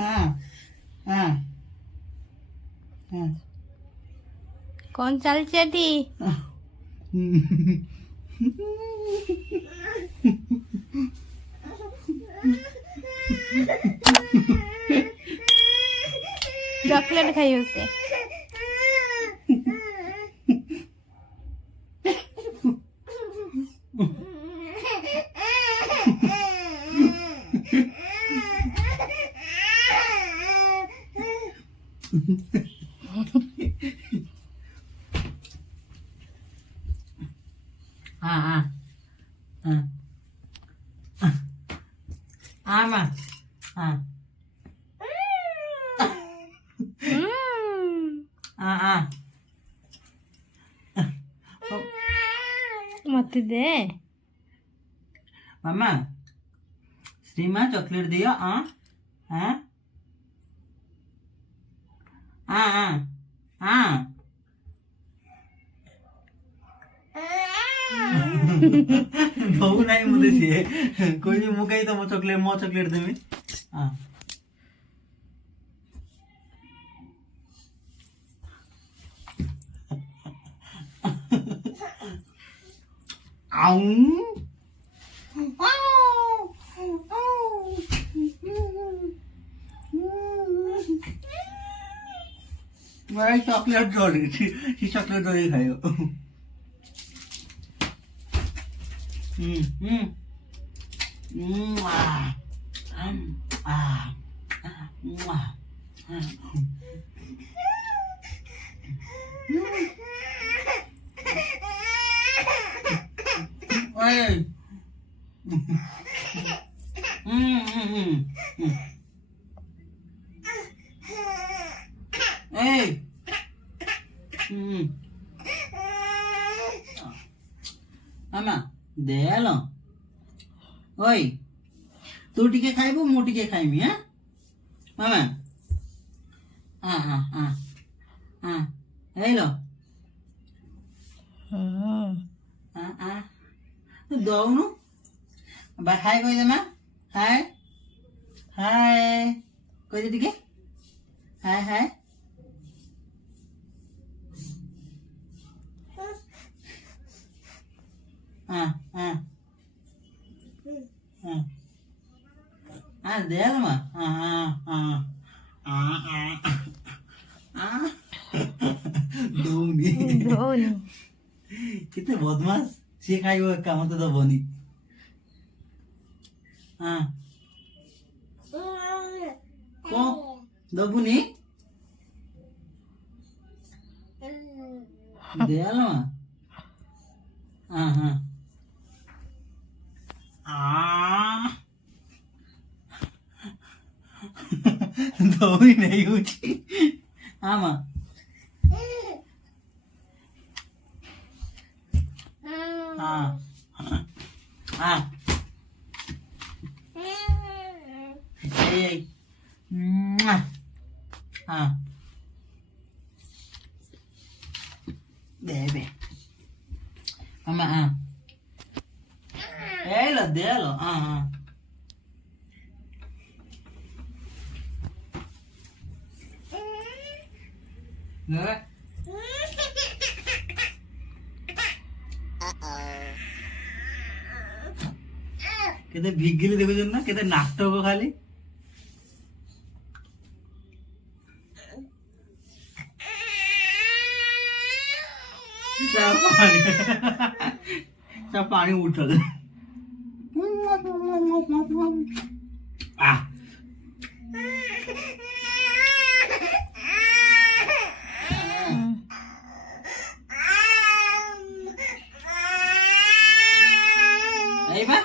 हाँ हाँ हाँ কোন চাল চেটি চকলেট খাইছে हाँ हाँ हाँ आमा हाँ हाँ हाँ মতে দে मामा श्रीमा चॉकलेट दियो हाँ हाँ हाँ हाँ हाँ बहु नहीं मुझे चाहिए कोई नहीं मुझे ही तो मो चॉकलेट दे मैं हाँ आऊं मैं चॉकलेट जोड़ी चॉकलेट जोड़ी खायो मामा देल ओई तू टिके खाइबू मु टिके खाइमी हां मामा हां हां हां हां हेलो हां हां तू दोनु बा हाय कोइ दे ना हाय हाय कोइ दे टिके हाय हाय हाँ हाँ हाँ हाँ दे लो माँ हाँ हाँ हाँ हाँ हाँ दोनी ধোনি कितने बदमाश से खाई वो काम तो बनी हाँ को दबुनी दे लो माँ हाँ हाँ दो ही नहीं हुई आमा हाँ हाँ हाँ debe mama délo Nữa. केते भिगिली देखुछन ना केते नाटक खाली पानी उठल आ Aí vai.